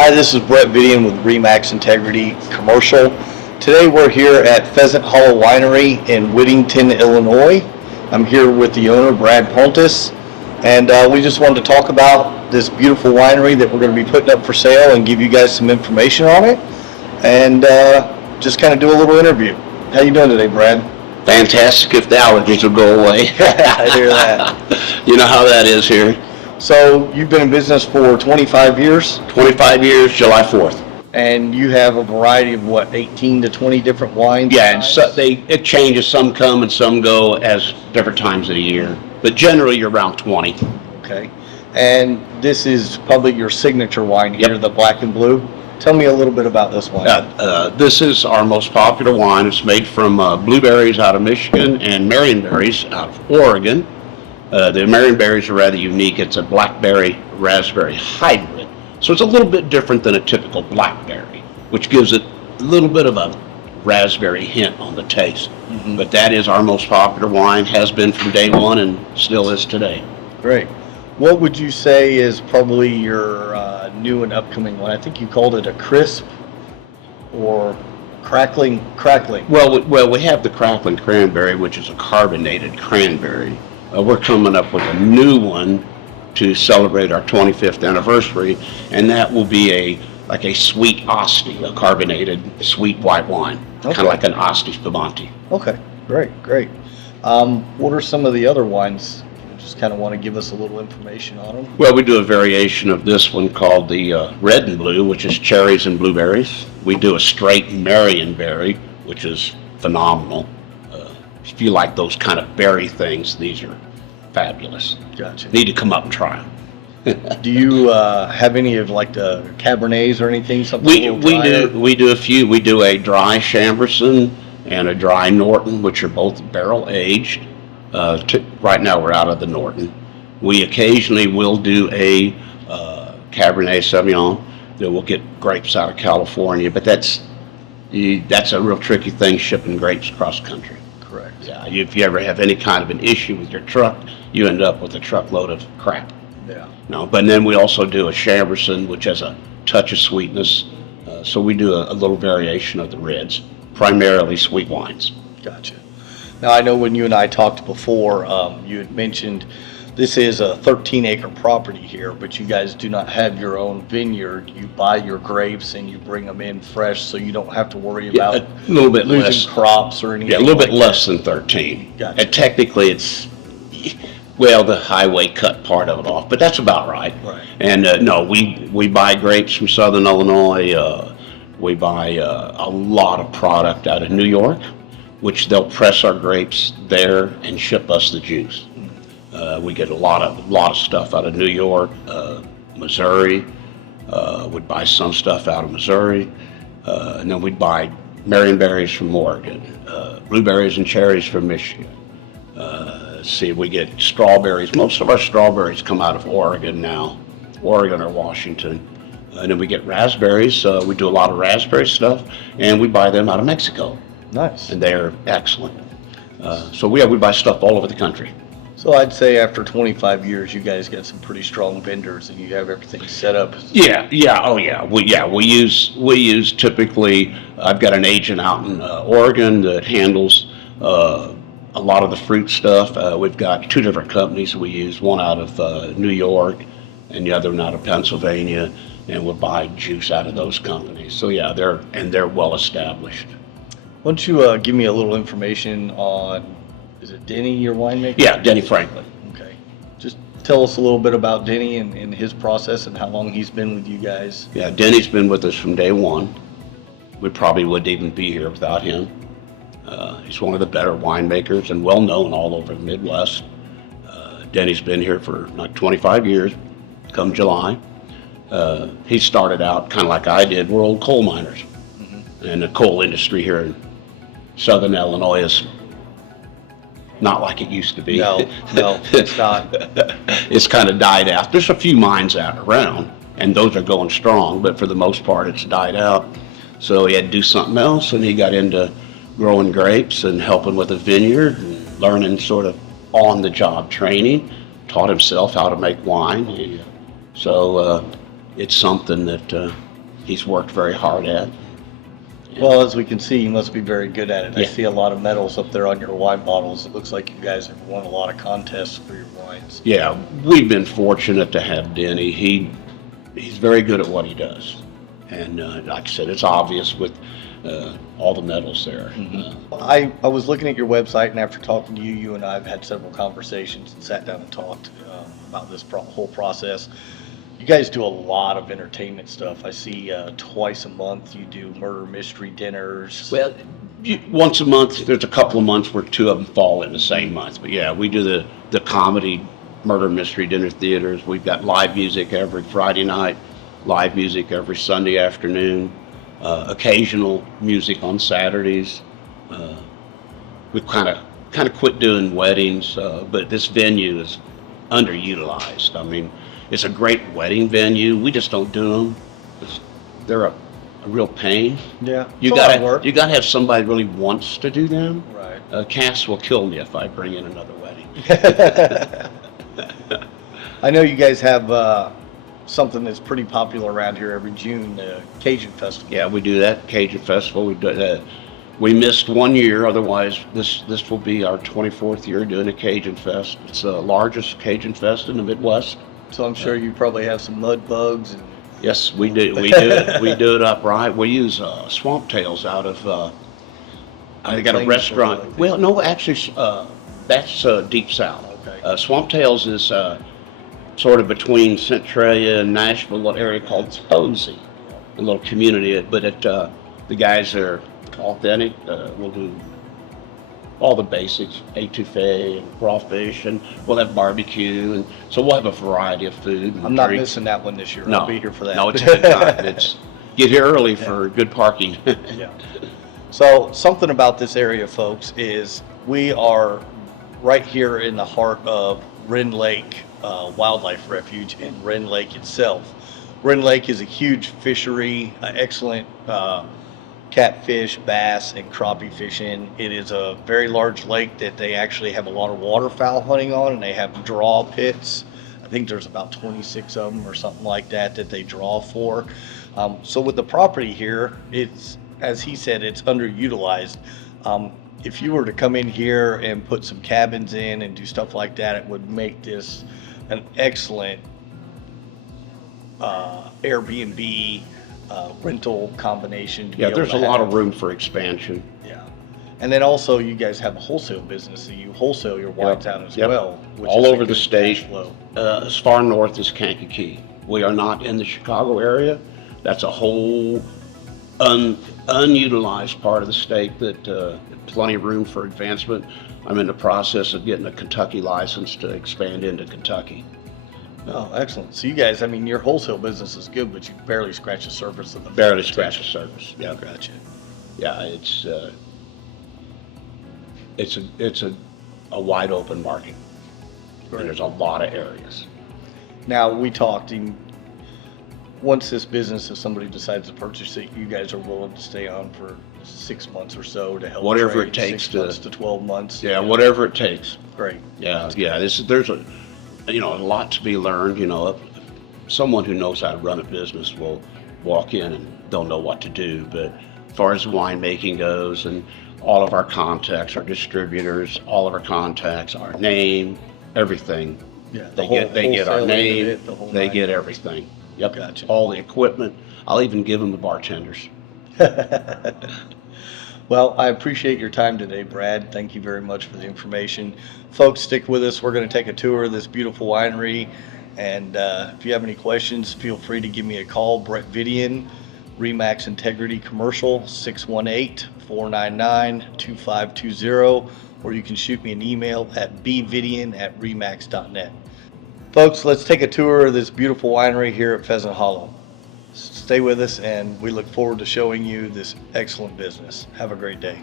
Hi, this is Brett Vidian with Remax Integrity Commercial. Today we're here at Pheasant Hollow Winery in Whittington, Illinois. I'm here with the owner, Brad Pontus, and we just wanted to talk about this beautiful winery that we're going to be putting up for sale and give you guys some information on it, and just kind of do a little interview. How you doing today, Brad? Fantastic if the allergies will go away. I hear that. You know how that is here. So you've been in business for 25 years? 25 years, July 4th. And you have a variety of, 18 to 20 different wines? Yeah, and so it changes. Some come and some go as different times of the year. But generally, you're around 20. Okay. And this is probably your signature wine here, Yep. the Black and Blue. Tell me a little bit about this wine. This is our most popular wine. It's made from blueberries out of Michigan and marionberries out of Oregon. The marionberries are rather unique. It's a blackberry raspberry hybrid. So it's a little bit different than a typical blackberry, which gives it a little bit of a raspberry hint on the taste. Mm-hmm. But that is our most popular wine, has been from day one and still is today. Great. What would you say is probably your new and upcoming one? I think you called it a crisp or crackling. Well, we have the crackling cranberry, which is a carbonated cranberry. We're coming up with a new one to celebrate our 25th anniversary, and that will be like a sweet Asti, a carbonated sweet white wine, Okay. kind of like an Asti Spumante. Okay, great. What are some of the other wines? You just kind of want to give us a little information on them. Well, we do a variation of this one called the red and blue, which is cherries and blueberries. We do a straight marionberry, which is phenomenal. If you like those kind of berry things, these are fabulous. Gotcha. Need to come up and try them. Do you have any of like the Cabernets or anything? We do a few. We do a dry Chamberson and a dry Norton, which are both barrel aged. Right now we're out of the Norton. We occasionally will do a Cabernet Sauvignon that will get grapes out of California, but that's a real tricky thing, shipping grapes across country. Correct. Yeah, if you ever have any kind of an issue with your truck, you end up with a truckload of crap. Yeah. No, but then we also do a Chamberson, which has a touch of sweetness. So we do a little variation of the reds, primarily sweet wines. Gotcha. Now I know when you and I talked before, you had mentioned this is a 13-acre property here, but you guys do not have your own vineyard. You buy your grapes and you bring them in fresh, so you don't have to worry about a little bit losing less crops or anything. Yeah, a little bit like less than 13. Gotcha. And technically it's, well, the highway cut part of it off, but that's about right. Right. And no, we buy grapes from Southern Illinois. We buy a lot of product out of New York, which they'll press our grapes there and ship us the juice. We get a lot of stuff out of New York, Missouri. We'd buy some stuff out of Missouri, and then we'd buy marionberries from Oregon, blueberries and cherries from Michigan. We get strawberries. Most of our strawberries come out of Oregon now, Oregon or Washington. And then we get raspberries. We do a lot of raspberry stuff, and we buy them out of Mexico. Nice. And they're excellent. So we buy stuff all over the country. So I'd say after 25 years, you guys got some pretty strong vendors, and you have everything set up. We use typically. I've got an agent out in Oregon that handles a lot of the fruit stuff. We've got two different companies we use. One out of New York, and the other one out of Pennsylvania. And we'll buy juice out of those companies. So yeah, they're well established. Why don't you give me a little information on, is it Denny, your winemaker? Yeah, Denny Franklin. Okay. Just tell us a little bit about Denny and his process and how long he's been with you guys. Yeah, Denny's been with us from day one. We probably wouldn't even be here without him. He's one of the better winemakers and well known all over the Midwest. Denny's been here for like 25 years, come July. He started out kind of like I did. We're old coal miners. Mm-hmm. And the coal industry here in Southern Illinois is not like it used to be. No, it's not. It's kind of died out. There's a few mines out around, and those are going strong, but for the most part, it's died out. So he had to do something else, and he got into growing grapes and helping with a vineyard, and learning sort of on-the-job training, taught himself how to make wine. So it's something that he's worked very hard at. Well, as we can see, you must be very good at it. I Yeah. see a lot of medals up there on your wine bottles. It looks like you guys have won a lot of contests for your wines. Yeah, we've been fortunate to have Denny. He's very good at what he does, and like I said, it's obvious with all the medals there. I was looking at your website, and after talking to you, you and I have had several conversations and sat down and talked about this whole process. You guys do a lot of entertainment stuff. I see twice a month you do murder mystery dinners. Well, once a month. There's a couple of months where two of them fall in the same month. But yeah, we do the comedy murder mystery dinner theaters. We've got live music every Friday night, live music every Sunday afternoon, occasional music on Saturdays. We've kind of quit doing weddings, but this venue is underutilized. I mean, it's a great wedding venue. We just don't do them. They're a real pain. Yeah, You it's a lot of gotta work. you gotta have somebody that really wants to do them. Right. Cass will kill me if I bring in another wedding. I know you guys have something that's pretty popular around here every June, the Cajun Festival. Yeah, we do that Cajun Festival. We've done that. We missed 1 year. Otherwise, this will be our 24th year doing a Cajun Fest. It's the largest Cajun Fest in the Midwest. So I'm sure you probably have some mud bugs and Yes, we do. We do it. We do it upright. We use swamp tails out of. I got a Plains restaurant. or like Well, no, actually, that's deep south. Okay. Swamp tails is sort of between Centralia and Nashville, a little area called Posey, a little community. But the guys are authentic. We'll do all the basics, etouffee and crawfish, and we'll have barbecue, and so we'll have a variety of food. And I'm not drinks. missing that one this year. No, I'll be here for that. No, it's a good time. It's get here early for good parking. Yeah. So something about this area, folks, is we are right here in the heart of Wren Lake Wildlife Refuge and Wren Lake itself. Wren Lake is a huge fishery, excellent catfish, bass, and crappie fishing. It is a very large lake that they actually have a lot of waterfowl hunting on, and they have draw pits. I think there's about 26 of them or something like that they draw for. So with the property here, it's, as he said, it's underutilized. If you were to come in here and put some cabins in and do stuff like that, it would make this an excellent Airbnb rental combination. Yeah, there's a lot of room for expansion. Yeah. And then also you guys have a wholesale business, so you wholesale your wines out as Yep. well. Which All is a over the good state. cash flow. As far north as Kankakee. We are not in the Chicago area. That's a whole unutilized part of the state that plenty of room for advancement. I'm in the process of getting a Kentucky license to expand into Kentucky. Oh, excellent. So you guys, I mean, your wholesale business is good, but you barely scratch the surface of the Barely scratch the surface. Yeah, Gotcha. yeah. It's a wide open market. And there's a lot of areas. Now, we talked, and once this business, if somebody decides to purchase it, you guys are willing to stay on for 6 months or so to help Whatever trade, it takes 6 to- months to 12 months. Yeah, whatever it takes. Great. Yeah, yeah. There's a lot to be learned. Someone who knows how to run a business will walk in and they'll know what to do. But as far as winemaking goes, and all of our contacts, our distributors, all of our contacts, our name, everything. Yeah, They get our wholesale end of name. it, the whole They nine get yards. everything. Yep. Gotcha. All the equipment. I'll even give them the bartenders. Well, I appreciate your time today, Brad. Thank you very much for the information. Folks, stick with us. We're going to take a tour of this beautiful winery. And if you have any questions, feel free to give me a call. Brett Vidian, Remax Integrity Commercial, 618-499-2520. Or you can shoot me an email at bvidian@remax.net. Folks, let's take a tour of this beautiful winery here at Pheasant Hollow. Stay with us, and we look forward to showing you this excellent business. Have a great day.